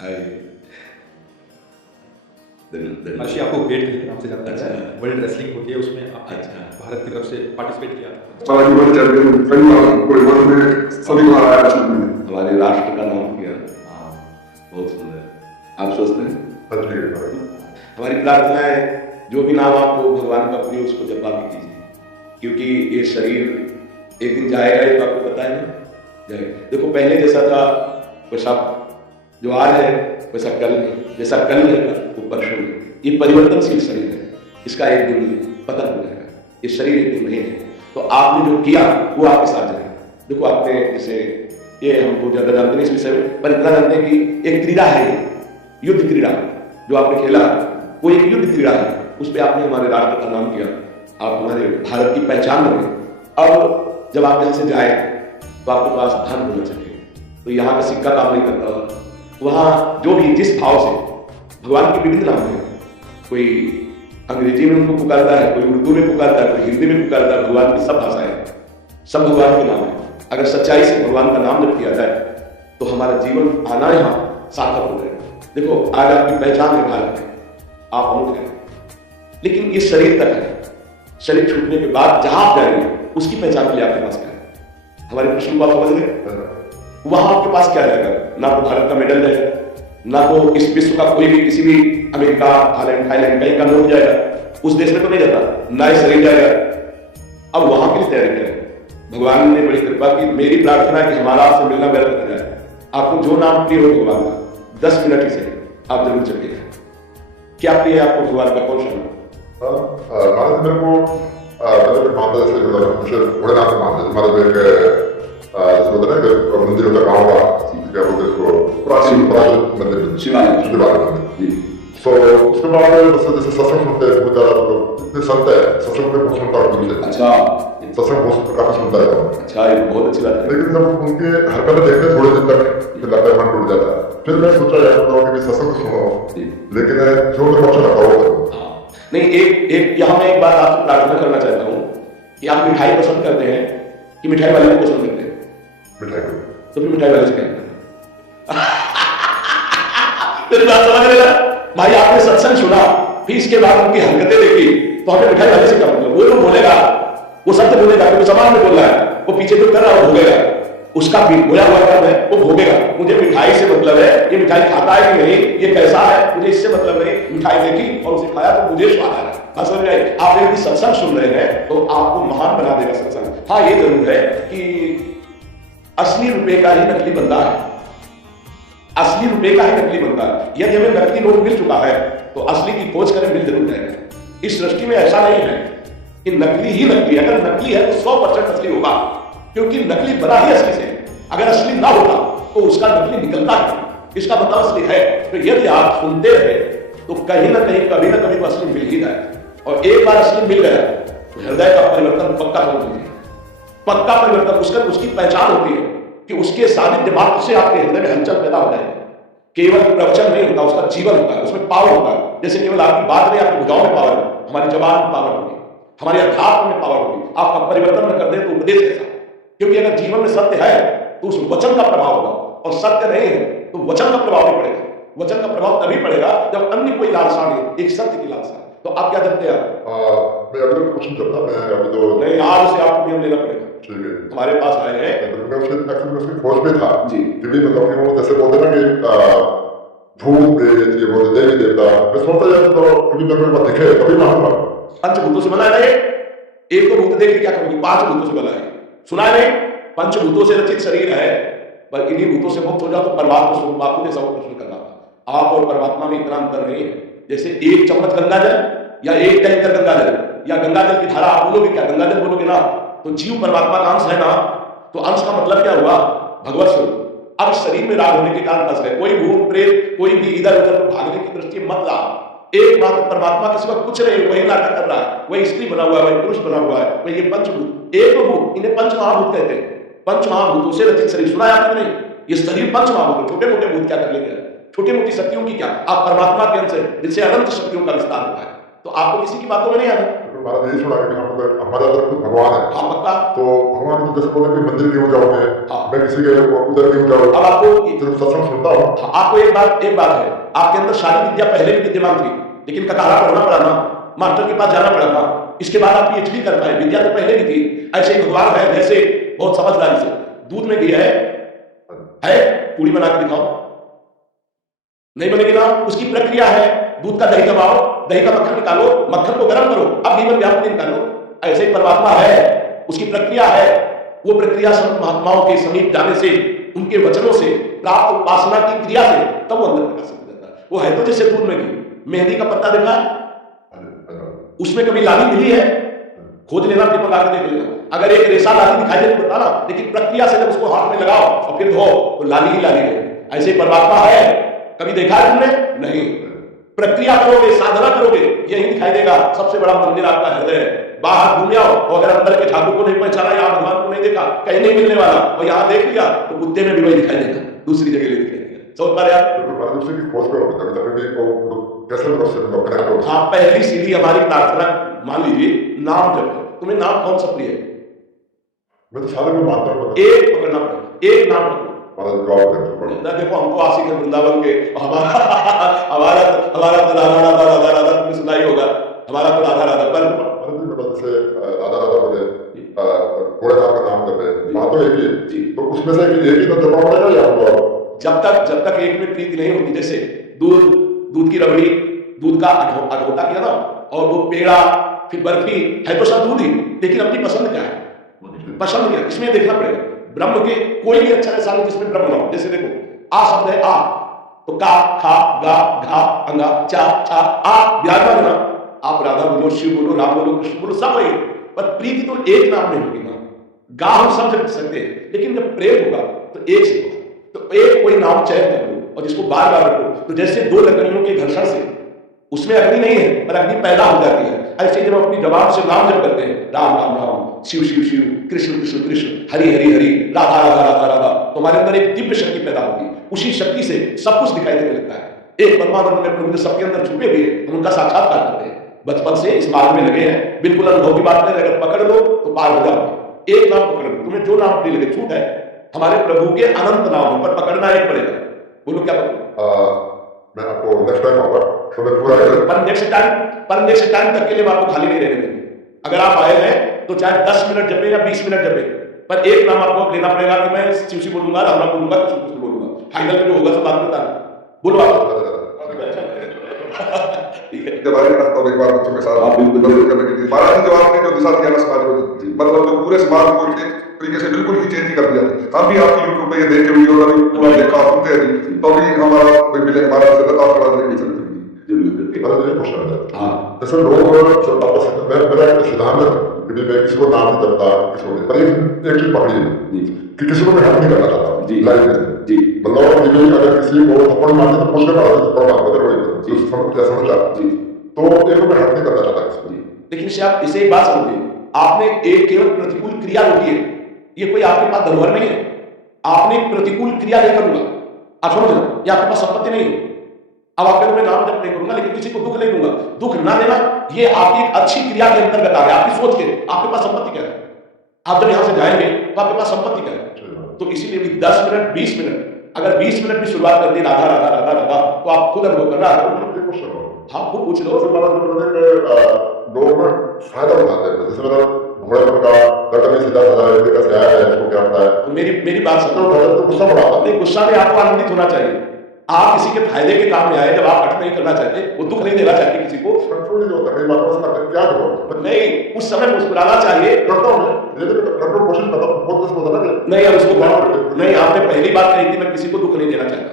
आइए। आशी आपको ग्रेट के नाम से जानते अच्छा। हैं, वर्ल्ड रेसलिंग होती है उसमें आपने अच्छा। भारत की तरफ से पार्टिसिपेट किया। हालांकि वर्ल्ड चैंपियन कई बार पूरे वर्ल्ड में सभी को हराया रेसलिंग में। हमारे राष्ट्र का नाम किया। हाँ, बहुत सुंदर। आप सोचते हैं हमारी प्रार्थना है जो भी नाम आपको भगवान का प्रिय उसको जपा भी कीजिए, क्योंकि ये शरीर एक दिन जाएगा, ये तो आपको पता है ना जाएगा। देखो पहले जैसा था वैसा जो आज है वैसा कल नहीं, जैसा कल रहेगा वो परसों नहीं। ये परिवर्तनशील शरीर है, इसका एक दिन पतन हो जाएगा। ये शरीर एक दिन नहीं है, तो आपने जो किया वो आपके साथ जाएगा। देखो आपने जैसे ये हमको ज्यादा जानते नहीं इस विषय में, पर इतना जानते हैं कि एक क्रीड़ा है, युद्ध क्रीड़ा जो आपने खेला वो एक युद्ध क्रीड़ा है, उस पर आपने हमारे राष्ट्र का नाम किया, आप हमारे भारत की पहचान बने। अब जब आप यहाँ से जाए तो आपके पास धन होना चाहिए, तो यहाँ का सिक्का काम नहीं करता। वहाँ जो भी जिस भाव से भगवान के विभिन्न नाम है, कोई अंग्रेजी में उनको पुकारता है, कोई उर्दू में पुकारता है, कोई हिंदी में पुकारता है। भगवान की सब भाषाएं, सब भगवान के नाम है। अगर सच्चाई से भगवान का नाम जब किया जाए तो हमारा जीवन आना यहाँ सार्थक हो जाएगा। देखो आज आपकी पहचान है भारत में, आप अमुक हैं, लेकिन ये शरीर तक है। शरीर छूटने के बाद जहां आप जाएंगे उसकी पहचान के लिए आपके पास क्या है? हमारे प्रश्न को आप समझ गए? वहां आपके पास क्या जाएगा? ना तो भारत का मेडल जाएगा, ना तो इस विश्व का कोई भी किसी भी अमेरिका, थाईलैंड कहीं का नोट जाएगा, उस देश में तो नहीं जाता, ना ही शरीर जाएगा। अब वहां के लिए तैयारी करें। भगवान ने बड़ी कृपा की, मेरी प्रार्थना है कि हमारा आपसे मिलना व्यर्थ न जाए। आपको जो नाम प्रिय हो भगवान का 10 मिनट ही से आप जरूर चलिए। क्या प्रिय है आपको भगवान का? कौन सा नाम? मेरे को पहले मानता जैसे भोलेनाथ मानता हमारा एक जैसे बोलते हैं कि मंदिर होता गाँव का, क्या बोलते हैं इसको, प्राचीन मंदिर, शिवालय मंदिर। तो उसके बाद जैसे सत्संग सुनते हैं, बहुत ज्यादा लोग इतने संत है, सत्संग में बहुत सुनता हूँ। अच्छा, सत्संग बहुत काफी सुनता है। अच्छा, ये बहुत अच्छी बात है। लेकिन जब उनके हरकतें देखते थोड़े दिन तक लगता है मन टूट जाता है। फिर मैं सोचा जाता हूँ कि सत्संग सुनो, लेकिन जो मेरे को अच्छा लगता हो। नहीं, एक यहाँ मैं एक बात आपसे प्रार्थना करना चाहता हूँ कि आप मिठाई पसंद करते हैं कि मिठाई वाले को पसंद करते हैं? मिठाई को। तो फिर मिठाई वाले से क्या मेरी बात समझ रहे हैं भाई? आपने सत्संग सुना, फिर इसके बाद उनकी हरकतें देखी, तो हमें मिठाई वाले से क्या मतलब? वो जो बोलेगा वो शब्द बोलेगा, क्योंकि समाज में बोल रहा है, वो पीछे जो कर रहा है वो भोगेगा, उसका भी बोया हुआ कर्म है वो भोगेगा। मुझे मिठाई से मतलब है, ये मिठाई खाता है कि नहीं, ये कैसा है, मुझे इससे मतलब नहीं। मिठाई देखी और उसे खाया तो मुझे स्वाद आ रहा है। बात समझ में आई? आप यदि सत्संग सुन रहे हैं तो आपको महान बना देगा सत्संग। हाँ, ये जरूर है कि असली रुपए का ही नकली बनता है, असली रुपए का ही नकली बनता है। यदि हमें नकली नोट मिल चुका है तो असली की खोज करें, मिल जरूर जाएगा। इस सृष्टि में ऐसा नहीं है कि नकली ही नकली है। अगर नकली है तो 100% असली होगा, क्योंकि नकली बना ही असली से। अगर असली ना होता तो उसका नकली निकलता है, इसका मतलब असली है। तो यदि आप सुनते रहे तो कहीं ना कहीं कभी ना कभी तो असली मिल ही जाए, और एक बार असली मिल गया तो हृदय का परिवर्तन पक्का हो जाए, पक्का परिवर्तन। उसकी पहचान होती है कि उसके सानिध्य मात्र से आपके हृदय में हलचल पैदा हो जाएगी। केवल प्रवचन नहीं होता, उसका जीवन होता है, उसमें पावर होता है। जैसे केवल आपकी बात नहीं, आपकी भुजाओं में पावर है, हमारी जबान में पावर होगी, हमारे अध्यात्म में पावर होगी। आपका परिवर्तन न कर दे तो उपदेश कैसा? क्योंकि अगर जीवन में सत्य है तो उस वचन का प्रभाव होगा, और सत्य नहीं है तो वचन का प्रभाव नहीं पड़ेगा। वचन का प्रभाव तभी पड़ेगा जब अन्य कोई लालसा नहीं, एक सत्य की लालसा। तो आप क्या करते हैं? मैं अभी तो क्वेश्चन करता, मैं अभी तो नहीं, आज से आपको नियम लेना पड़ेगा। ठीक है, हमारे पास आए हैं। मैं उसकी खोज में था जी, कि भी मतलब कि वो जैसे बोलते ना कि भूत प्रेत, ये बोलते देवी देवता, मैं सोचता जाता तो कभी ना कभी बात दिखे, कभी मानूंगा। पंचभूतों से बना है। एक तो भूत देख के क्या करोगे? 5 भूतों से बना है, सुना है नहीं? पंचभूतों से रचित शरीर है, पर इन्हीं भूतों से मुक्त हो जाओ तो परमात्मा स्वरूप बापू ने सब प्रश्न करना था। आप और परमात्मा में इतना अंतर नहीं है। जैसे एक चम्मच गंगाजल या एक टैंकर गंगाजल, या गंगाजल की धारा आप बोलोगे क्या? गंगाजल बोलोगे ना, तो जीव परमात्मा का अंश है ना, तो अंश का मतलब क्या हुआ? भगवत स्वरूप। अब शरीर में राग होने के कारण फंस गए। कोई भूत प्रेत कोई भी इधर उधर भागने की दृष्टि मत ला। एक मात्र परमात्मा के सिवा कुछ नहीं, वही नाटक कर रहा है, वही स्त्री बना हुआ है, वही पुरुष बना हुआ है, वही ये पंचभूत। एक भूत, इन्हें पंच महाभूत कहते हैं। पंच महाभूतों से रचित शरीर, सुना है आपने? नहीं, ये शरीर पंच महाभूत। छोटे मोटे भूत क्या कर लेंगे? छोटी मोटी शक्तियों की क्या? आप परमात्मा के अंश है जिससे अनंत शक्तियों का विस्तार होता है। तो आपको किसी की बातों में नहीं आना। तो भारत यही सुना कि हम लोग हमारे अंदर खुद भगवान है। हाँ पक्का। तो भगवान तो जैसे बोले कि मंदिर क्यों जाओगे, हाँ। मैं किसी के उधर क्यों जाऊँ, अब आपको सिर्फ सत्संग सुनता हूँ। हाँ, आपको एक बात है, आपके अंदर सारी विद्या पहले भी विद्यमान थी, लेकिन कतारा पढ़ना पड़ा ना, मास्टर के पास जाना पड़ा था, इसके बाद आप पीएचडी कर पाए। विद्या तो पहले भी थी। ऐसे ही भगवान है, जैसे बहुत समझदारी से दूध में घी है पूरी बना के दिखाओ, नहीं बनेगी ना, उसकी प्रक्रिया है। दूध का दही जमाओ, दही का मक्खन निकालो, मक्खन को गर्म करो, अब घी बन गया, निकालो। ऐसे ही परमात्मा है, उसकी प्रक्रिया है। वो प्रक्रिया संत महात्माओं के समीप जाने से, उनके वचनों से, प्राप्त उपासना की क्रिया से, तब वो अंदर प्रकाशित हो जाता है। वो है तो जैसे दूध में घी। मेहंदी का पत्ता देखा है, उसमें कभी लाली मिली है? खोज लेना, फिर मंगा के देख लेना। अगर एक रेशा लाली दिखाई दे तो बताना, लेकिन प्रक्रिया से जब उसको हाथ में लगाओ और फिर धो तो लाली ही लाली रहेगी। ऐसे परमात्मा है, कभी देखा है तुमने? नहीं। प्रक्रिया करोगे, साधना करोगे, यही दिखाई देगा। सबसे बड़ा मंदिर आपका हृदय है। बाहर घूम आओ और अगर अंदर के ठाकुर को नहीं पहचाना, या भगवान को नहीं देखा, कहीं नहीं मिलने वाला, और यहाँ देख लिया तो कुत्ते में भी वही दिखाई देगा, दूसरी जगह नहीं दिखाई देगा। समझ पा रहे आप? हाँ, पहली सीढ़ी हमारी प्रार्थना, मान लीजिए नाम जप है। तुम्हें नाम कौन सा प्रिय है? मैं तो सारे को मानता हूँ। एक पकड़ना पड़ेगा, एक नाम पकड़ो। देखो हमको आशिक है वृंदावन के, हमारा तो राधा राधा तुमने सुना ही होगा, हमारा तो राधा राधा। पर जैसे राधा राधा बोले, घोड़ेदार का नाम करते हैं, बात तो एक ही, तो उसमें से एक ही तो जपा पड़ेगा या जब तक एक में प्रीति नहीं होती। जैसे दूध की रबड़ी, दूध का अधोटा किया ना, और वो पेड़ा, फिर बर्फी, है तो सब दूध ही, लेकिन अपनी पसंद क्या है, पसंद क्या, इसमें देखना पड़ेगा। ब्रह्म के कोई भी अच्छा ऐसा नहीं जिसमें ब्रह्म ना हो। जैसे देखो, आ शब्द है, आ तो का, खा, गा, घा, अंगा, चा, छा, आ विराजमान ना। आप राधा बोलो, शिव बोलो, राम बोलो, कृष्ण बोलो, सब वही, पर प्रीति तो एक नाम नहीं होगी ना। गा हम सब जप सकते हैं, लेकिन जब प्रेम होगा तो एक से होगा। तो एक कोई नाम चयन कर लो और जिसको बार बार रखो। तो जैसे दो लकड़ियों के घर्षण से उसमें अग्नि नहीं है, पर अग्नि पैदा हो जाती है। ऐसे जब अपनी जबान से नाम जप करते हैं, राम राम राम, शिव शिव शिव, कृष्ण कृष्ण कृष्ण, हरि हरि हरि, राधा राधा राधा राधा, तुम्हारे अंदर एक दिव्य शक्ति पैदा होगी। उसी शक्ति से सब कुछ दिखाई देने लगता है। एक परमानंद में प्रभु सबके अंदर छुपे हुए हैं, हम उनका साक्षात्कार करते हैं। बचपन से इस मार्ग में लगे हैं, बिल्कुल अनुभव की बात नहीं, अगर पकड़ लो तो पार हो जाओगे। एक नाम पकड़ लो, तुम्हें जो नाम प्रिय लगे। छूट है, हमारे प्रभु के अनंत नाम पर पकड़ना एक पड़ेगा। बोलो क्या पकड़ो? मैं आपको नेक्स्ट टाइम आऊंगा, पर नेक्स्ट टाइम तक के लिए आपको खाली नहीं रहने देंगे। अगर आप आए हैं तो चाहे 10 मिनट जपे या 20 मिनट जपे, पर एक नाम आपको लेना पड़ेगा कि मैं शिव शिव बोलूंगा, राम राम बोलूंगा, कृष्ण कृष्ण बोलूंगा। फाइनल में जो होगा सब बात बताना। बोलो आप। ठीक है, जब आगे रखता हूँ एक बार बच्चों के साथ आप बिल्कुल मदद करने के लिए। महाराज ने जवाब ने जो दिशा दिया ना समाज को, मतलब जो पूरे समाज को एक तरीके से बिल्कुल ही चेंज कर दिया। हम भी आपकी यूट्यूब पे ये देख के वीडियो अभी पूरा देखा, सुनते हैं, तो भी हमारा कोई मिले, हमारा से लता पड़ा नहीं चलती। हाँ, जैसे लोग मेरा एक सिद्धांत है कि मैं किसी को नाम नहीं करता, किसी को, पर एक चीज पकड़ी है कि किसी को मैं हेल्प नहीं करना चाहता लाइफ में। मतलब अगर किसी को थप्पड़ मारते तो पूछने पड़ा थप्पड़ मार समझ तो एक मैं हेल्प नहीं करना चाहता किसी को। लेकिन इसे एक बात समझिए, आपने एक केवल प्रतिकूल क्रिया रोकी है। ये कोई आपके पास धरोहर नहीं है, आपने एक प्रतिकूल क्रिया नहीं करूंगा, आप समझ लो, ये आपके पास संपत्ति नहीं है। अब आपके मैं नाम जप नहीं करूंगा, लेकिन किसी को दुख नहीं दूंगा। दुख ना देना ये आपकी एक अच्छी क्रिया के अंतर्गत आ गया। आपकी सोच के आपके पास संपत्ति क्या है? आप जब यहां से जाएंगे तो आपके पास संपत्ति क्या है? तो इसीलिए भी 10 मिनट 20 मिनट, अगर 20 मिनट भी शुरुआत कर दी राधा राधा राधा राधा, तो आप खुद अनुभव करना। हाँ, खुद पूछ लो। लोग फायदा उठाते हैं, जैसे मेरा घोड़े पर का लड़का में सीधा साधा कैसे आया है, इसको क्या पता है। तो मेरी बात सुनो, तो गुस्सा बढ़ाता नहीं, गुस्सा में आपको आनंदित होना चाहिए। आप किसी के फायदे के काम में आए, जब आप कट नहीं करना चाहते, वो दुख नहीं देना चाहते किसी को, कंट्रोल नहीं होता, कई बातों से लगता है क्या करो, नहीं, उस समय मुस्कुराना चाहिए। करता हूँ मैं, लेकिन कंट्रोल कोशिश करता हूँ, बहुत कुछ होता है नहीं, अब उसको नहीं, आपने पहली बात कही थी मैं किसी को दुख नहीं देना चाहता।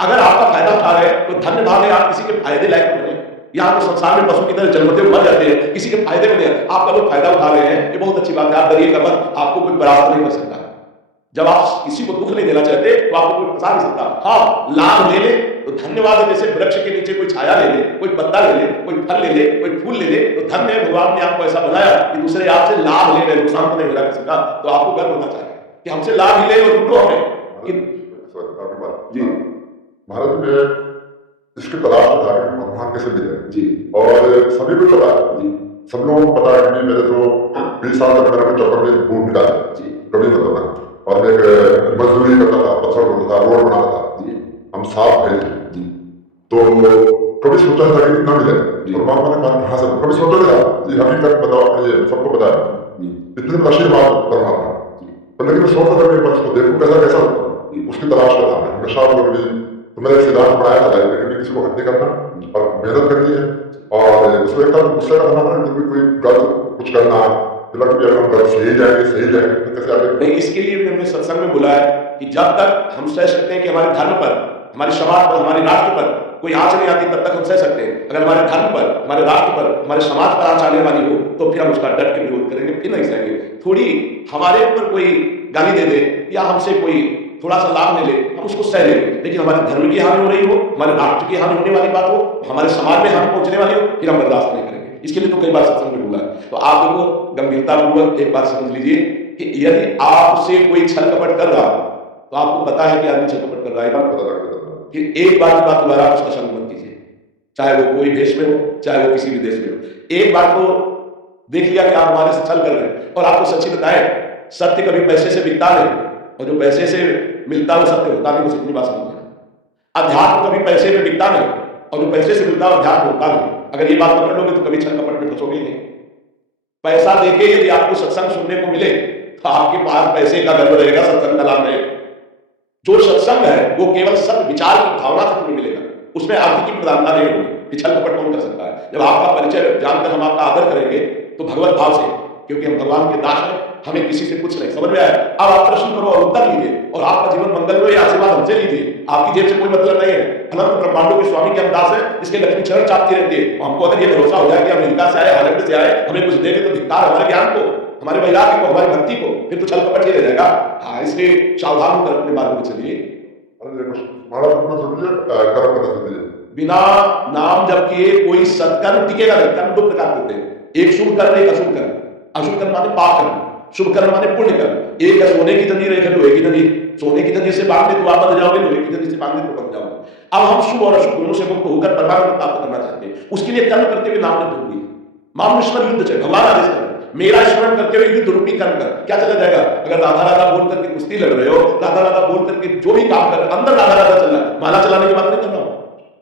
अगर आपका फायदा उठा रहे तो धन्य भाव है, आप किसी के फायदे लायक बने। यहाँ तो संसार में पशु की तरह जन्मते हुए मर जाते हैं, किसी के फायदे में नहीं। आपका लोग फायदा उठा रहे हैं, ये बहुत अच्छी बात है, आप डरिएगा मत, आपको कोई बराबर नहीं कर सकता। जब आप किसी को दुख नहीं देना चाहते तो आपको कोई फंसा नहीं सकता। हाँ, लाभ ले ले तो धन्यवाद है, जैसे वृक्ष के नीचे कोई छाया ले ले, कोई पत्ता ले ले, कोई फल ले ले, कोई फूल ले ले, तो धन्य है, भगवान ने आपको ऐसा बनाया कि दूसरे आपसे लाभ ले रहे, नुकसान तो नहीं हो रहा किसी का। तो आपको गर्व होना चाहिए कि हमसे लाभ ही ले और लूटो हमें। जी, भारत में इसकी तलाश में था कि भगवान कैसे मिले जी और सभी को पता है जी सब लोगों को पता है कि मेरे जो 20 साल तक मैंने चक्कर में बूट मिला जी कभी मतलब ना और मैं एक मजदूरी करता था पत्थर ढूंढता था रोड बनाता था जी हम साफ भाई थे जी तो कभी सोचा था कि इतना मिले जी। और भगवान ने कहा से कभी सोचा नहीं था जी हकीकत बताओ ये सबको पता है जी इतनी बड़ी आशीर्वाद परमात्मा पर लेकिन मैं सोचता था कि मैं उसको देखूं कैसा कैसा उसकी तलाश में था मैं हमेशा कभी तो मैंने एक सिद्धांत बनाया था लाइफ में कभी किसी को हत्या करना और मेहनत करनी है और उसमें एकदम गुस्से का बनाना है कि कोई गलत कुछ करना फिर कभी अगर हम गलत सही जाएंगे तो कैसे आगे नहीं, इसके लिए हमने सत्संग में बोला है कि जब तक हम सह सकते हैं कि हमारे धर्म पर, हमारे समाज पर, हमारे राष्ट्र पर कोई आंच नहीं आती, तब तक हम सह सकते हैं। अगर हमारे धर्म पर, हमारे राष्ट्र पर, हमारे समाज पर आंच आने वाली हो तो फिर हम उसका डट के विरोध करेंगे, फिर नहीं सहेंगे। थोड़ी हमारे ऊपर कोई गाली दे दे या हमसे कोई थोड़ा सा लाभ ले ले, हम उसको सह लेंगे, लेकिन हमारे धर्म की हानि हो रही हो, हमारे राष्ट्र की हानि होने वाली बात हो, हमारे समाज में हानि पहुंचने वाली हो, फिर हम बर्दाश्त नहीं करेंगे। इसके लिए तो कई बार सत्संग में बोला है। तो आप लोगों को गंभीरतापूर्वक एक बात समझ लीजिए कि यदि आपसे कोई छल कपट कर रहा हो तो आपको पता है कि आदमी छल कपट कर रहा है, पता लगता था कि एक बार की बात दोबारा उसका संग मत कीजिए, चाहे वो कोई देश में हो, चाहे वो किसी भी देश में हो। एक बार तो देख लिया कि आप हमारे से छल कर रहे हैं और आपको सच्ची बताए, सत्य कभी पैसे से बिकता नहीं और जो पैसे से मिलता है वो सत्य होता नहीं। बस इतनी बात समझ लेना। अध्यात्म कभी पैसे में बिकता नहीं और जो पैसे से मिलता है अध्यात्म होता नहीं। अगर ये बात पकड़ लोगे तो कभी छल कपट में फंसोगे नहीं। पैसा देके यदि आपको सत्संग सुनने को मिले तो आपके पास पैसे का गर्व रहेगा, सत्संग का लाभ रहेगा। जो सत्संग है वो केवल सत्य विचार की भावना से तुम्हें मिलेगा, उसमें आपकी प्रधानता नहीं होगी। छल कपट कौन कर सकता है? जब आपका परिचय जानकर हम आपका आदर करेंगे तो भगवत भाव से, क्योंकि हम भगवान के दास हैं, हमें किसी से कुछ नहीं। समझ में आया? अब आप प्रश्न करो और उत्तर लीजिए और आपका जीवन मंगल हो, या आशीर्वाद हमसे लीजिए। आपकी जेब से कोई मतलब नहीं है। अनंत ब्रह्मांडों के स्वामी के हम दास हैं, इसके लक्ष्मी चरण चाहती रहती है। हमको अगर ये भरोसा हो जाए कि अमेरिका से आए, हालैंड से आए, हमें कुछ देंगे तो धिक्कार हमारे ज्ञान को, हमारे वैराग्य को, हमारी भक्ति को, फिर तो छल कपट ही रह जाएगा। हाँ, इसलिए सावधान होकर अपने बात में चलिए। बिना नाम जब किए कोई सत्कर्म टिकेगा नहीं। कर्म दो प्रकार होते हैं, एक शुभ कर्म, एक अशुभ कर्म। अशुभ कर्म माने पाप कर्म, शुभ कर्म माने पुण्य कर्म। एक है सोने की जंजीर, एक है लोहे की जंजीर। सोने की जंजीर से बांधे तो आप बंध जाओगे, लोहे की जंजीर से बांधे तो बंध जाओगे। अब हम शुभ और अशुभ दोनों से मुक्त होकर परमात्मा प्राप्त करना चाहते हैं। उसके लिए कर्म करते हुए नाम जरूरी है। माम स्मरण युद्ध चाहिए, भगवान आदेश कर, मेरा स्मरण करते हुए युद्ध रूपी कर्म कर। क्या चला जाएगा? अगर राधा राधा बोल करके कुश्ती लड़ रहे हो, राधा राधा बोल करके जो भी काम कर रहे हो, अंदर राधा राधा चल रहा है, माला चलाने की बात नहीं कर रहा हूं,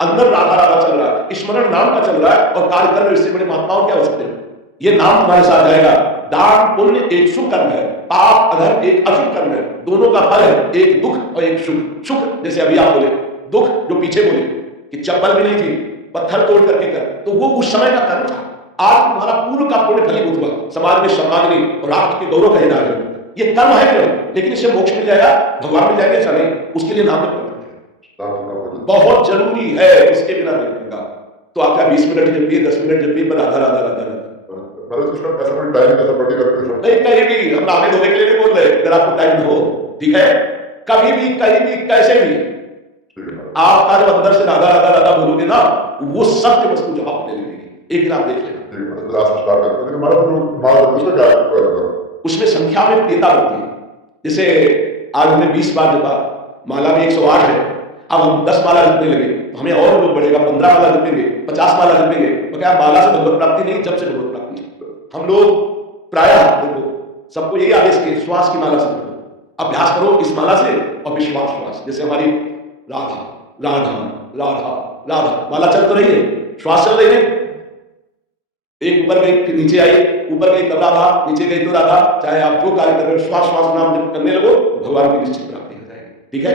अंदर राधा राधा चल रहा है, स्मरण नाम का चल रहा है और कार्य कर रहे। इससे बड़े महात्माओं क्या हो सकते हैं? ये नाम तुम्हारे साथ जाएगा। दान पुण्य एक शुभ कर्म है, पाप अधर्म एक अशुभ कर्म है। दोनों का फल है एक दुख और एक सुख। सुख जैसे अभी आप बोले, दुख जो पीछे बोले कि चप्पल भी नहीं थी, पत्थर तोड़ करके कर, तो वो उस समय का कर्म था। आज तुम्हारा पूर्व का पुण्य फलीभूत हुआ, समाज में सम्माननी और राष्ट्र के गौरव कहे जा रहे हो। ये कर्म है केवल, लेकिन इससे मोक्ष मिल जाएगा, भगवान मिल जाएंगे, ऐसा नहीं। उसके लिए नाम बहुत जरूरी है, इसके बिना नहीं होगा। तो आपका 20 मिनट जपिए, 10 मिनट जपिए, पर राधा राधा राधा राधा नहीं। कहीं भी हम नामे धोने के लिए नहीं बोल रहे, अगर आपको टाइम हो, ठीक है, कभी भी कहीं भी कैसे भी आपका जब अंदर से राधा राधा राधा बोलोगे ना, वो सत्य वस्तु जब आप ले लेंगे। एक दिन आप देख लेना, उसमें संख्या में प्रियता होती है। जैसे आज हमने 20 बार जपा, माला में 108 है, अब हम 10 माला जपने लगे तो हमें और लोग बढ़ेगा, 15 माला जपेंगे, 50 माला जपेंगे, तो क्या माला से भगवत प्राप्ति नहीं, जब से भगवत प्राप्ति है। हम लोग प्रायः देखो सबको यही आदेश किए, श्वास की माला से अभ्यास करो, इस माला से, और विश्वास श्वास। जैसे हमारी राधा राधा राधा राधा माला चल तो रही है, श्वास चल रही है, एक ऊपर गई फिर नीचे आई, ऊपर गई तब राधा, नीचे गई तो राधा। चाहे आप जो कार्य कर रहे हो, श्वास श्वास नाम जब करने लगो, भगवान की निश्चित प्राप्ति हो जाएगी। ठीक है।